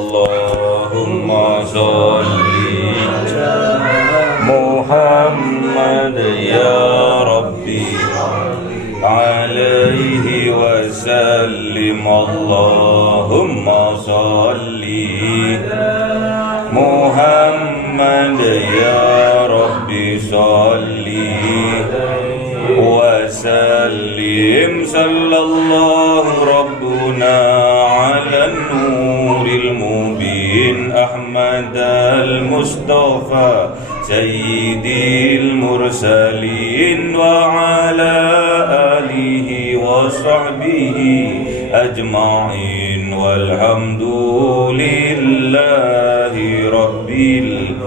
Allahumma sholli Muhammad ya Rabbi alaihi wasallim. Allahumma sholli Muhammad ya Rabbi sholli wasallim. Sallallahu rabbuna ala nuril mubin Ahmad al-Mustafa sayyidil mursalin wa ala alihi wa sahbihi ajma'in walhamdulillahi rabbil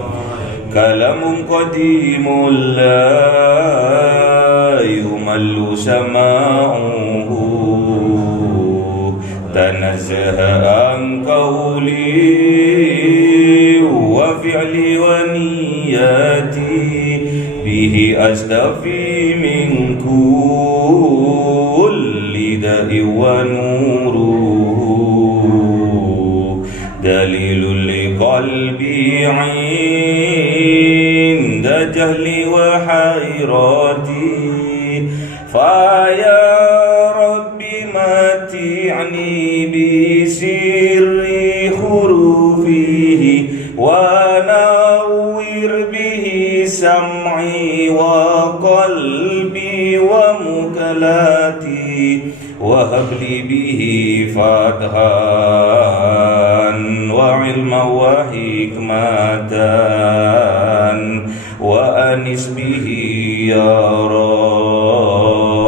kalamun qadimul la yumallu sama'uhu tanazzaha an qawli wa fi'li wa niyati bihi astafi min kulli da'i wa nuruhu dalilul liqalbi 'inda jahli wa hayrati faya rabbi mati'ni bi sirri hurufihi wa nawwir bihi sam'i wa qalbi wa mukalati wa habli bihi fathan wa ilma wa hikmatan wa anis bihi ya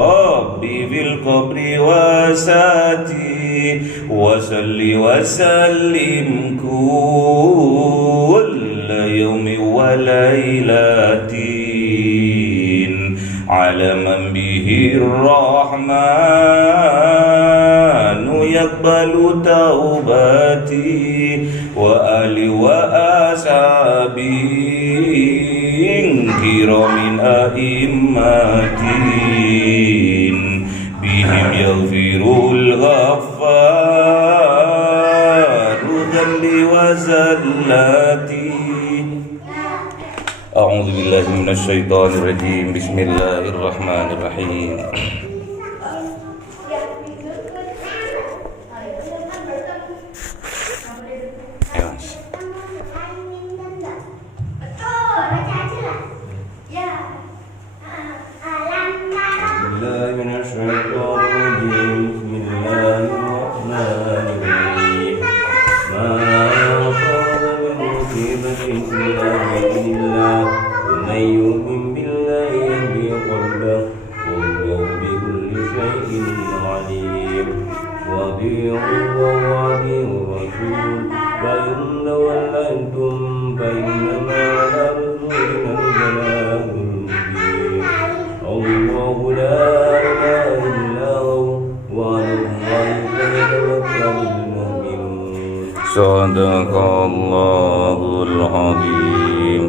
Rabbi fil qabri wa sati wa salli wa sallim kulla yawmi wa laylatin ala man bihi rahmanu yakbalu taubati wa ali wa ashabi kiramin a'immatin bihim yaghfirul ghaffaru dhanbi wa zallati. A'udzu billahi minasy syaithanir rajim. Bismillahirrahmanirrahim. Sadaqallahul azim.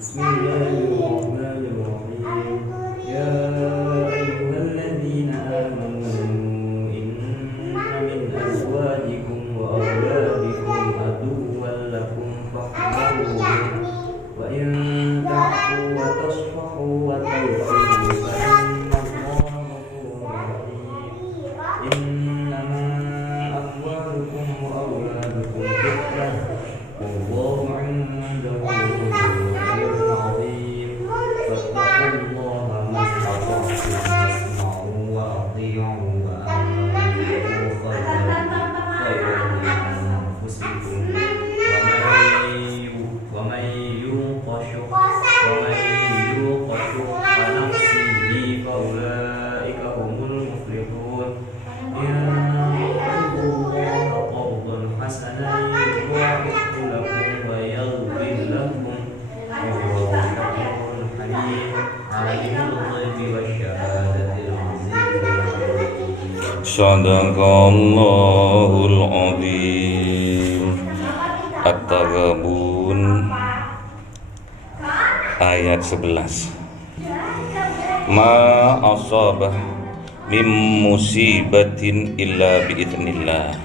Bismillahirrahmanirrahim. Ya ayyuhalladzina amanu inna min azwajikum wa awladikum aduwwan lakum fahdharuhum wa in ta'fu wa tasfahu wa taghfiru fa Sadaqallahul azim. At-Taghabun ayat 11. Ma asabah mim musibatin illa biidznillah.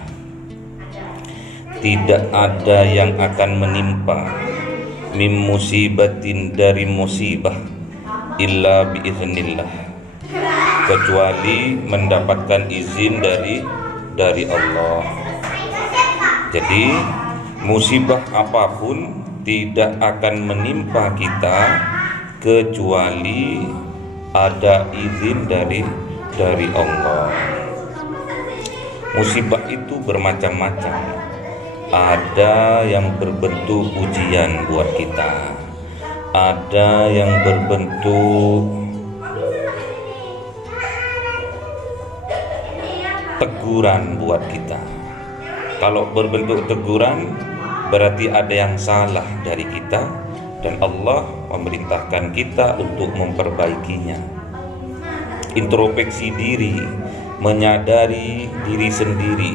Tidak ada yang akan menimpa mim musibatin dari musibah illa biidznillah, kecuali mendapatkan izin dari Allah. Jadi musibah apapun tidak akan menimpa kita kecuali ada izin dari Allah. Musibah itu bermacam-macam. Ada yang berbentuk ujian buat kita, ada yang berbentuk teguran buat kita. Kalau berbentuk teguran berarti ada yang salah dari kita dan Allah memerintahkan kita untuk memperbaikinya. Introspeksi diri, menyadari diri sendiri,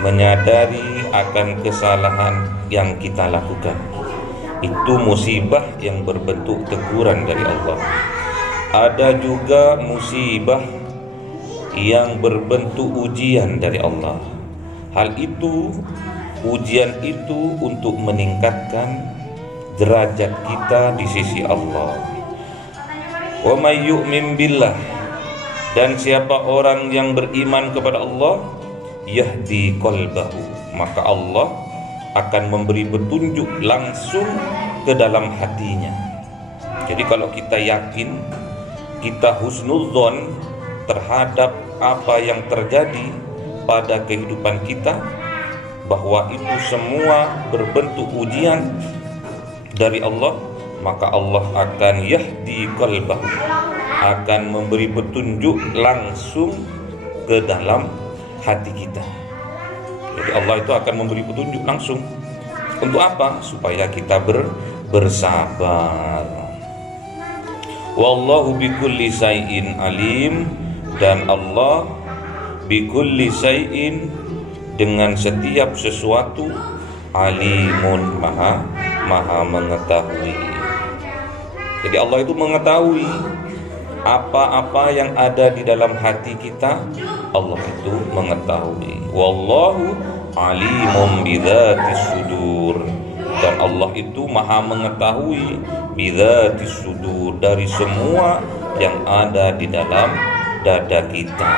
menyadari akan kesalahan yang kita lakukan. Itu musibah yang berbentuk teguran dari Allah. Ada juga musibah yang berbentuk ujian dari Allah. Hal itu, ujian itu untuk meningkatkan derajat kita di sisi Allah. Wa may yu'min billah, dan siapa orang yang beriman kepada Allah, yahdi qalbahu, maka Allah akan memberi petunjuk langsung ke dalam hatinya. Jadi kalau kita yakin, kita husnudzon terhadap apa yang terjadi pada kehidupan kita, bahwa itu semua berbentuk ujian dari Allah, maka Allah akan yahdi qalbahu, akan memberi petunjuk langsung ke dalam hati kita. Jadi Allah itu akan memberi petunjuk langsung. Untuk apa? Supaya kita bersabar. Wallahu bikulli syai'in alim, dan Allah bikulli syai'in, dengan setiap sesuatu, alimun, maha mengetahui. Jadi Allah itu mengetahui apa-apa yang ada di dalam hati kita. Allah itu mengetahui. Wallahu alimun bidzatis sudur, dan Allah itu maha mengetahui bidzatis sudur, dari semua yang ada di dalam dada kita.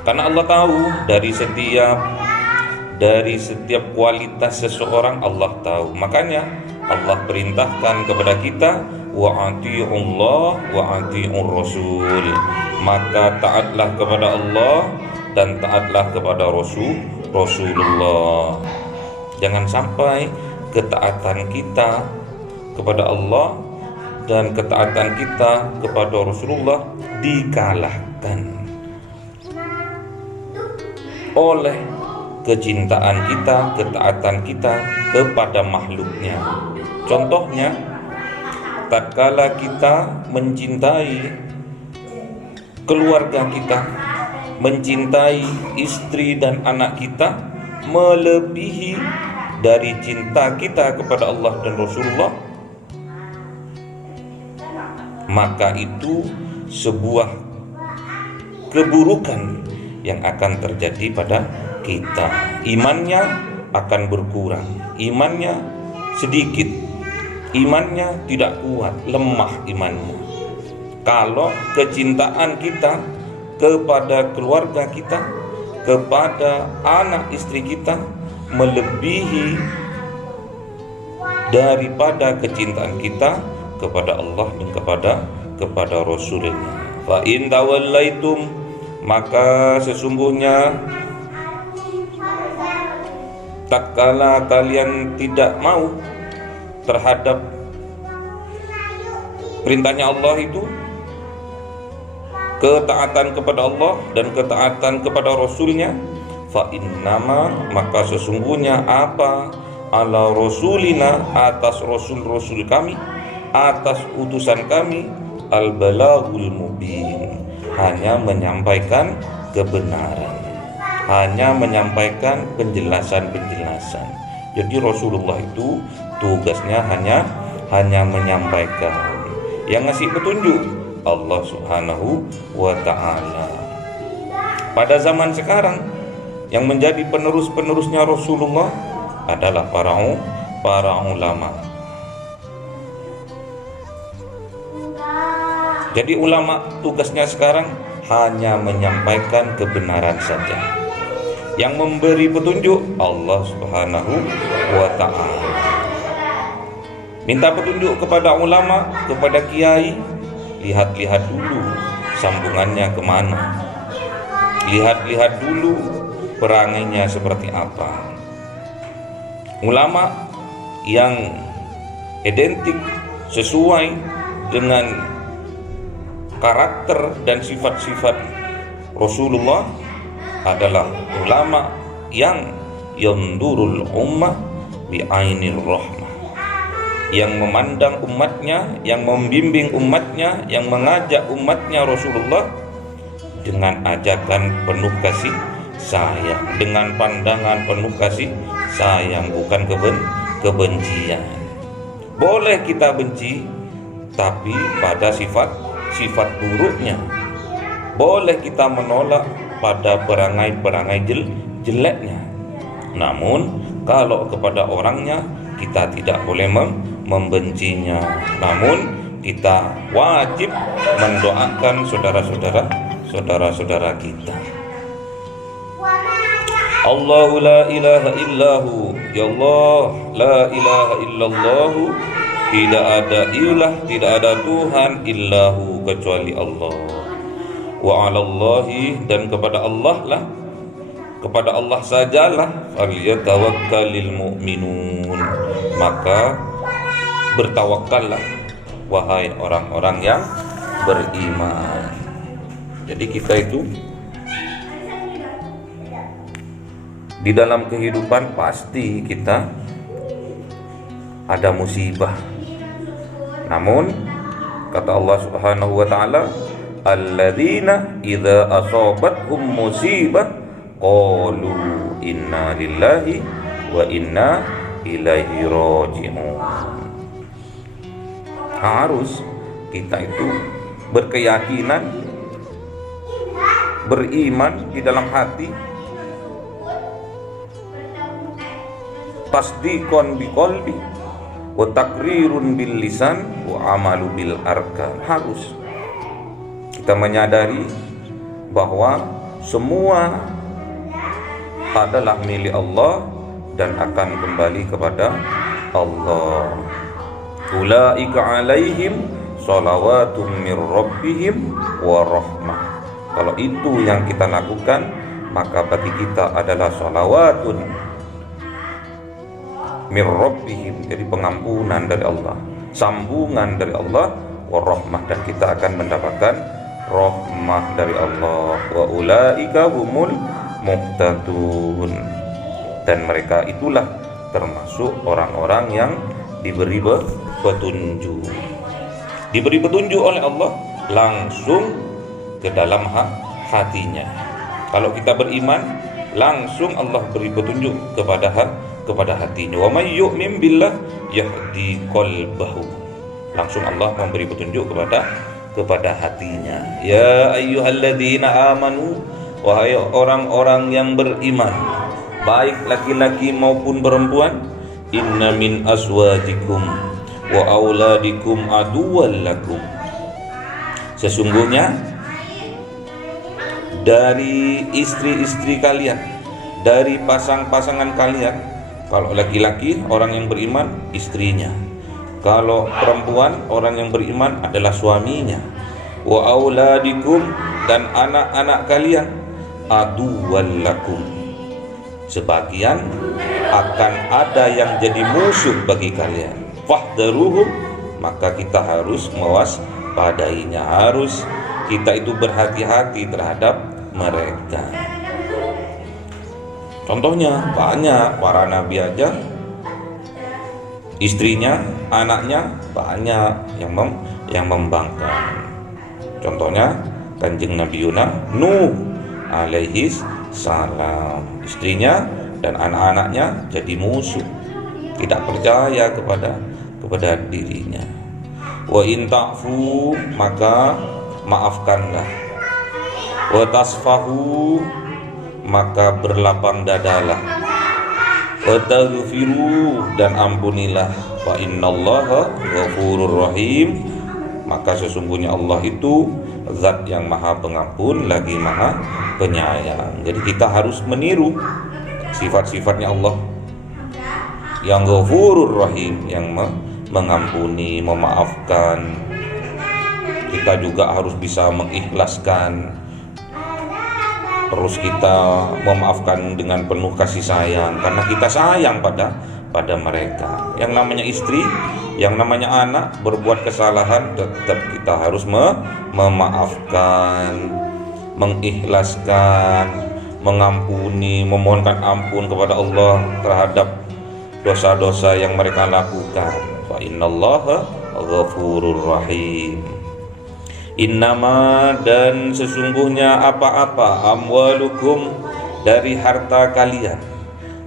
Karena Allah tahu dari setiap kualitas seseorang, Allah tahu. Makanya Allah perintahkan kepada kita, wa ati'ullah wa ati'ur rasul, maka taatlah kepada Allah dan taatlah kepada Rasulullah. Jangan sampai ketaatan kita kepada Allah dan ketaatan kita kepada Rasulullah dikalahkan oleh kecintaan kita, ketaatan kita kepada makhluknya. Contohnya, tatkala kita mencintai keluarga kita, mencintai istri dan anak kita melebihi dari cinta kita kepada Allah dan Rasulullah, maka itu sebuah keburukan yang akan terjadi pada kita. Imannya akan berkurang, imannya sedikit, imannya tidak kuat, lemah imannya. Kalau kecintaan kita kepada keluarga kita, kepada anak istri kita melebihi daripada kecintaan kita kepada Allah dan kepada Rasulnya. Fa in tawallaitum, maka sesungguhnya tatkala kalian tidak mau terhadap perintahnya Allah itu, ketaatan kepada Allah dan ketaatan kepada Rasulnya, fa innama, maka sesungguhnya apa, ala rasulina, atas rasul kami, atas utusan kami, al balaghul mubin, hanya menyampaikan kebenaran, hanya menyampaikan penjelasan-penjelasan. Jadi Rasulullah itu tugasnya hanya menyampaikan. Yang ngasih petunjuk Allah Subhanahu wa ta'ala. Pada zaman sekarang yang menjadi penerusnya Rasulullah adalah para ulama. Jadi ulama tugasnya sekarang hanya menyampaikan kebenaran saja. Yang memberi petunjuk Allah Subhanahu wa ta'ala. Minta petunjuk kepada ulama, kepada kiai, lihat-lihat dulu sambungannya kemana. Lihat-lihat dulu perangainya seperti apa. Ulama yang identik sesuai dengan karakter dan sifat-sifat Rasulullah adalah ulama yang yandurul ummah bi'ainir rahmah, yang memandang umatnya, yang membimbing umatnya, yang mengajak umatnya Rasulullah dengan ajakan penuh kasih sayang, dengan pandangan penuh kasih sayang, bukan kebencian. Boleh kita benci, tapi pada sifat buruknya. Boleh kita menolak pada perangai jeleknya. Namun kalau kepada orangnya kita tidak boleh membencinya. Namun kita wajib mendoakan saudara-saudara kita. Allahu la ilaha illahu, ya Allah, la ilaha illallahu, tidak ada ilah, tidak ada Tuhan illahu kecuali Allah. Wa 'alallahi, dan kepada Allah lah, kepada Allah sajalah falyatawakkalul mu'minun, maka bertawakallah wahai orang-orang yang beriman. Jadi kita itu di dalam kehidupan pasti kita ada musibah. Namun kata Allah Subhanahu wa ta'ala, alladzina idza asabathum musibah qalu inna lillahi wa inna ilaihi raji'un. Harus kita itu berkeyakinan, beriman di dalam hati, tasdiqon biqalbi wa takrirun bil lisan wa amalu bil arkan. Harus kita menyadari bahwa semua adalah milik Allah dan akan kembali kepada Allah. Ulaika alaihim shalawatun mir rabbihim wa rahmah. Kalau itu yang kita lakukan, maka bagi kita adalah shalawatun mir rabbihim, jadi pengampunan dari Allah, sambungan dari Allah, wa rahmah, dan kita akan mendapatkan rahmah dari Allah. Wa ulaika humul muhtadun, dan mereka itulah termasuk orang-orang yang diberi petunjuk. Diberi petunjuk oleh Allah langsung ke dalam hatinya. Kalau kita beriman, langsung Allah beri petunjuk kepada hatinya. Wa may yu'min billah yahdi qalbahu. Langsung Allah memberi petunjuk kepada hatinya. Ya ayyuhalladzina amanu, wahai orang-orang yang beriman, baik laki-laki maupun perempuan, inna min azwajikum wa auladikum aduwwal lakum. Sesungguhnya dari istri-istri kalian, dari pasang-pasangan kalian, kalau laki-laki orang yang beriman istrinya, kalau perempuan orang yang beriman adalah suaminya. Wa auladikum, dan anak-anak kalian, aduwwal lakum, sebagian akan ada yang jadi musuh bagi kalian. Fahdharuhum, maka kita harus mewaspadainya, harus kita itu berhati-hati terhadap mereka. Contohnya banyak, para nabi aja istrinya, anaknya banyak yang membangkang. Contohnya Kanjeng Nabi Nuh alaihi salam, istrinya dan anak-anaknya jadi musuh, tidak percaya kepada dirinya. Wa in ta'fu, maka maafkanlah. Wa tasfahu, maka berlapang dadalah. Wa taghfiru, dan ampunilah. Fa innallaha ghafurur rahim, maka sesungguhnya Allah itu zat yang maha pengampun lagi maha penyayang. Jadi kita harus meniru sifat-sifatnya Allah yang ghafurur rahim, yang mengampuni, memaafkan. Kita juga harus bisa mengikhlaskan, terus kita memaafkan dengan penuh kasih sayang, karena kita sayang pada mereka. Yang namanya istri, yang namanya anak berbuat kesalahan, tetap kita harus memaafkan, mengikhlaskan, mengampuni, memohonkan ampun kepada Allah terhadap dosa-dosa yang mereka lakukan. Fa innallaha ghafurur rahim. Innama, dan sesungguhnya apa-apa, amwalukum, dari harta kalian,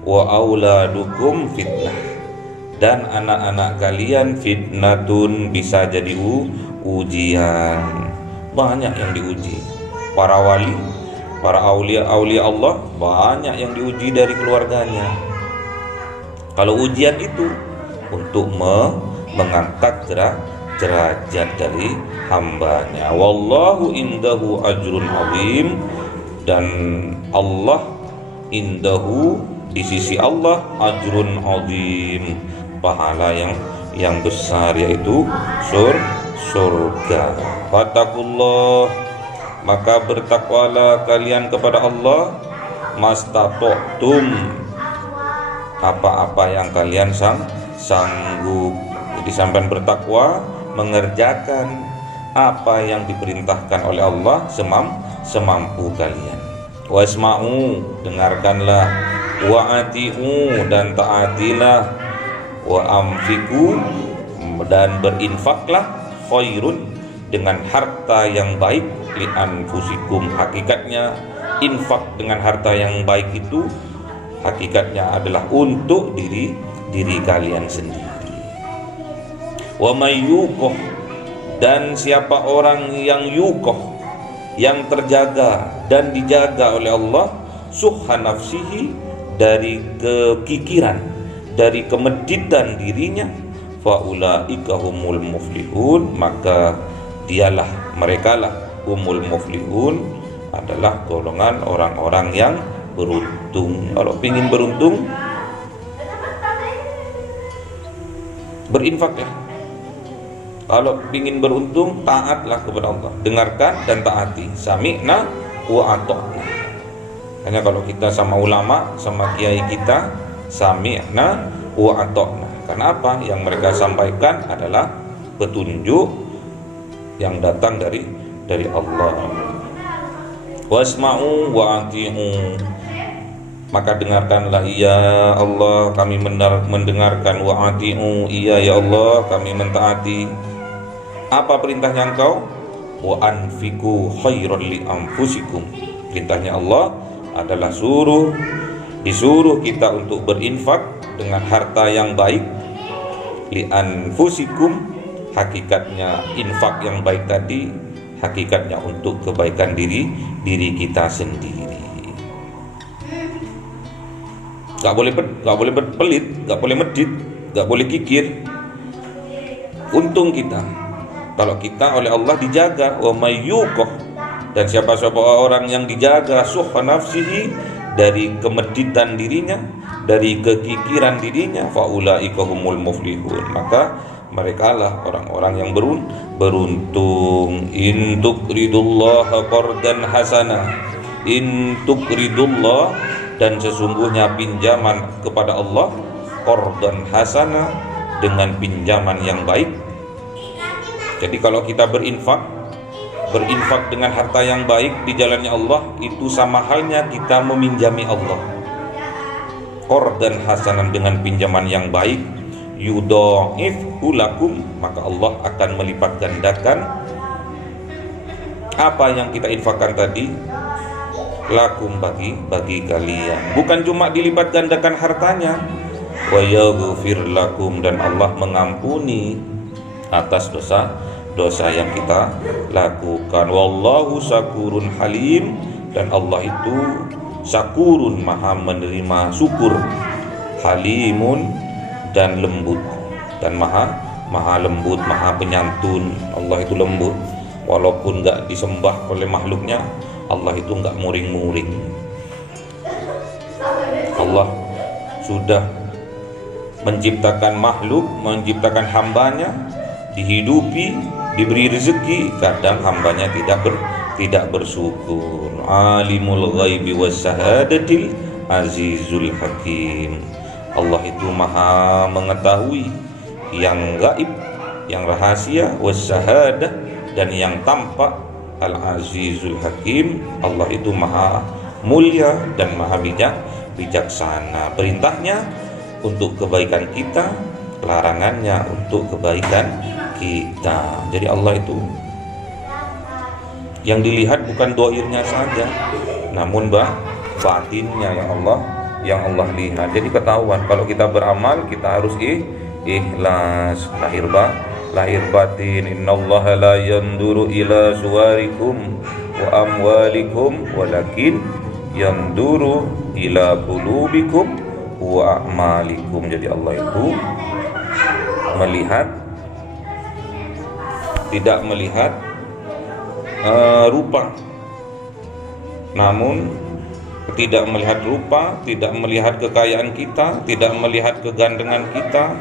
wa auladukum fitnah, dan anak-anak kalian fitnatun, bisa jadi ujian. Banyak yang diuji. Para wali, para aulia Allah, banyak yang diuji dari keluarganya. Kalau ujian itu untuk mengangkat derajat dari hambanya. Wallahu indahu ajrun azim, dan Allah indahu, di sisi Allah, ajrun azim, pahala yang besar, yaitu surga. Fattaqullah, maka bertakwalah kalian kepada Allah, mastata'tum, apa-apa yang kalian sanggup. Jadi sampai bertakwa, mengerjakan apa yang diperintahkan oleh Allah semampu kalian. Wasma'u, dengarkanlah. Wa'ati'u, dan taatilah. Wa amfiku, dan berinfaklah. Khairun, dengan harta yang baik. Li anfusikum, hakikatnya infak dengan harta yang baik itu hakikatnya adalah untuk diri kalian sendiri. Wa may yuqah, dan siapa orang yang yuqah, yang terjaga dan dijaga oleh Allah, suhha nafsihi, dari kekikiran, dari kemeditan dirinya, faulaika humul muflihun, maka dialah, merekalah humul muflihun, adalah golongan orang-orang yang beruntung. Kalau ingin beruntung, berinfaklah. Kalau ingin beruntung, taatlah kepada Allah, dengarkan dan taati. Sami'na wa ata'na. Hanya kalau kita sama ulama, sama kiai kita, sami'na wa ata'na. Karena apa? Yang mereka sampaikan adalah petunjuk yang datang dari Allah. Wasma'u wa ati'u, maka dengarkanlah, ya Allah, kami mendengarkan. Wa ati'u, iya ya Allah, kami mentaati. Apa perintahnya engkau? Wa anfiku khairan li anfusikum. Perintahnya Allah adalah disuruh kita untuk berinfak dengan harta yang baik. Li anfusikum, hakikatnya infak yang baik tadi hakikatnya untuk kebaikan diri kita sendiri. Gak boleh berpelit, gak boleh medit, gak boleh kikir. Untung kita kalau kita oleh Allah dijaga. Wa may yuqah, dan siapa orang yang dijaga suhha nafsihi, dari kemeditan dirinya, dari kekikiran dirinya, faulaika humul muflihun, maka merekalah orang-orang yang beruntung. In tuqridullaha qardan hasanah, in tuqridullah, dan sesungguhnya pinjaman kepada Allah, qardan hasanah, dengan pinjaman yang baik. Jadi kalau kita berinfak dengan harta yang baik di jalannya Allah, itu sama halnya kita meminjami Allah. Qardan hasanan, dengan pinjaman yang baik. Yudha'ifhu lakum, maka Allah akan melipat gandakan apa yang kita infakkan tadi, lakum, bagi kalian. Bukan cuma dilipat gandakan hartanya, wa yaghfir lakum, dan Allah mengampuni atas dosa yang kita lakukan. Wallahu syakurun halim, dan Allah itu syakurun, maha menerima syukur, halimun, dan lembut, dan maha lembut, maha penyantun. Allah itu lembut, walaupun enggak disembah oleh makhluknya, Allah itu enggak muring-muring. Allah sudah menciptakan makhluk, menciptakan hambanya, dihidupi, diberi rezeki, kadang hambanya tidak bersyukur. Alimul ghaibi was syahadatil azizul hakim. Allah itu maha mengetahui yang gaib, yang rahasia, was syahadah, dan yang tampak, al azizul hakim. Allah itu maha mulia dan maha bijaksana. Perintahnya untuk kebaikan kita, larangannya untuk kebaikan kita. Jadi Allah itu yang dilihat bukan dohirnya saja, namun batinnya yang Allah lihat. Jadi ketahuan kalau kita beramal, kita harus ikhlas, lahir batin. Innallaha la yanduru ila suwarikum wa amwalikum walakin yanduru ila qulubikum wa a'malikum. Jadi Allah itu tidak melihat rupa, namun tidak melihat rupa, tidak melihat kekayaan kita, tidak melihat kegandengan kita,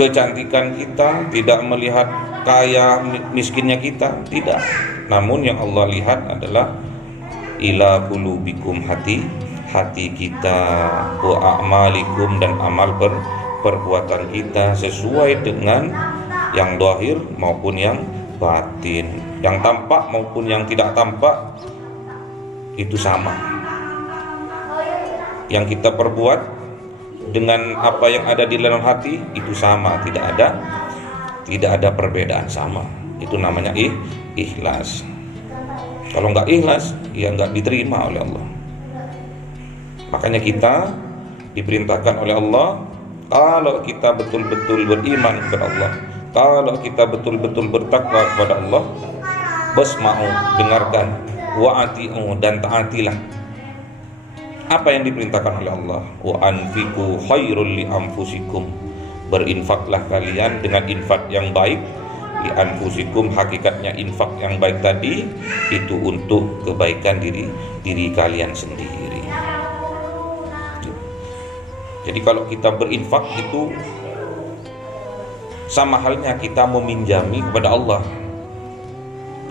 kecantikan kita, tidak melihat kaya miskinnya kita, tidak. Namun yang Allah lihat adalah ila qulubikum, hati kita, wa a'malikum, dan amal perbuatan kita sesuai dengan yang zahir maupun yang batin, yang tampak maupun yang tidak tampak, itu sama. Yang kita perbuat dengan apa yang ada di dalam hati itu sama, tidak ada perbedaan, sama. Itu namanya ikhlas. Kalau nggak ikhlas, ya nggak diterima oleh Allah. Makanya kita diperintahkan oleh Allah, kalau kita betul-betul beriman kepada Allah, kalau kita betul-betul bertakwa kepada Allah, basma'u, dengarkan, wa'ati'u, dan taatilah apa yang diperintahkan oleh Allah. Wa anfiqu khairul li anfusikum, berinfaklah kalian dengan infak yang baik. Li anfusikum, hakikatnya infak yang baik tadi itu untuk kebaikan diri kalian sendiri. Jadi kalau kita berinfak itu sama halnya kita meminjami kepada Allah.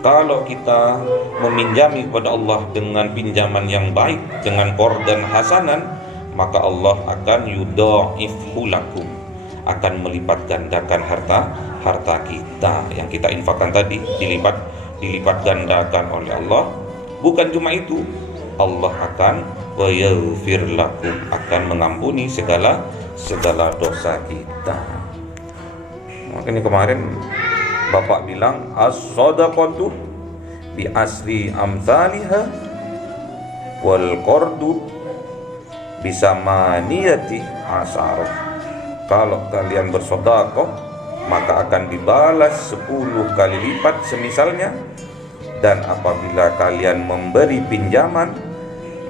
Kalau kita meminjami kepada Allah dengan pinjaman yang baik, dengan qardan hasanan, maka Allah akan yudha'ifhu lakum, akan melipat gandakan harta kita yang kita infakkan tadi, dilipat gandakan oleh Allah. Bukan cuma itu, Allah akan wa yaghfir lakum, akan mengampuni segala dosa kita. Makanya kemarin Bapak bilang as-shadaqatu bi asri amsalha wal qardu bisamaniyati asyarah. Kalau kalian bersedekah, maka akan dibalas 10 kali lipat semisalnya, dan apabila kalian memberi pinjaman,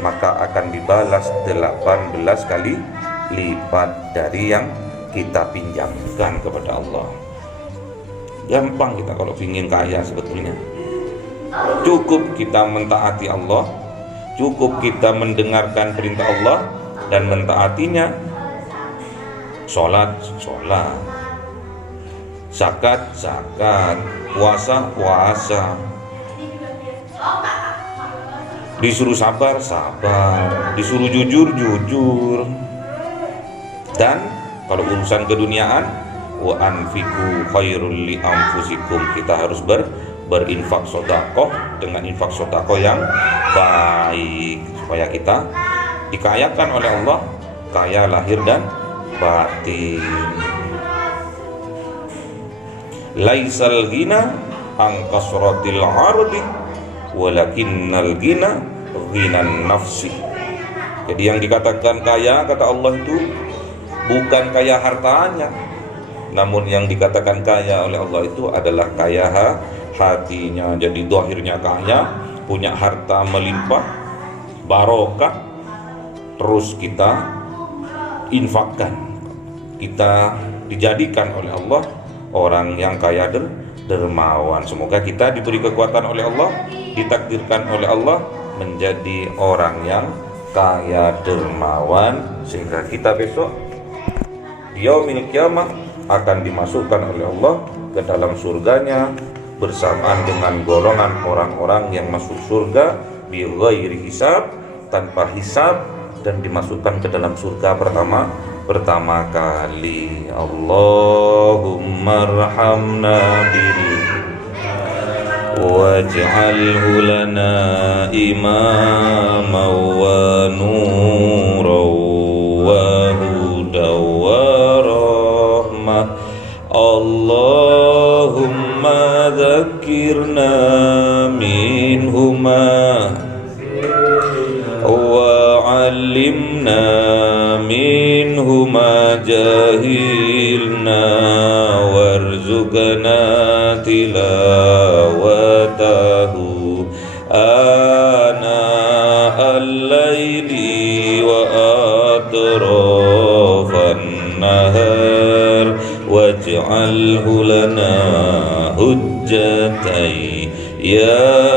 maka akan dibalas 18 kali lipat dari yang kita pinjamkan kepada Allah. Gampang kita kalau ingin kaya sebetulnya. Cukup kita mentaati Allah, cukup kita mendengarkan perintah Allah dan mentaatinya. Sholat, zakat, puasa, disuruh sabar, disuruh jujur, dan kalau urusan keduniaan, wa anfiqu khairul li anfusikum, kita harus berinfak sedekah dengan infak sedekah yang baik, supaya kita dikayakan oleh Allah, kaya lahir dan batin. Laisal ghina an kasratil ardi walakinnal ghina ghinan nafsi. Jadi yang dikatakan kaya, kata Allah, itu bukan kaya hartanya, Namun yang dikatakan kaya oleh Allah itu adalah kaya hatinya. Jadi zahirnya kaya, punya harta melimpah, barokah, terus kita infakkan. Kita dijadikan oleh Allah orang yang kaya dermawan. Semoga kita diberi kekuatan oleh Allah, ditakdirkan oleh Allah menjadi orang yang kaya dermawan, sehingga kita besok di yaumil qiyamah akan dimasukkan oleh Allah ke dalam surganya bersamaan dengan golongan orang-orang yang masuk surga bi ghairi hisab, tanpa hisab, dan dimasukkan ke dalam surga pertama kali. Allahumma arhamna bil waj'alhu lana imama wa nuran wa hudan wa rahmah. Allahumma dzakirna minhuma wa 'allimna minhuma jahilna warzuqna tilawatahu ana al-laili wa atrafan nahar waj'alhu lana hujjatai ya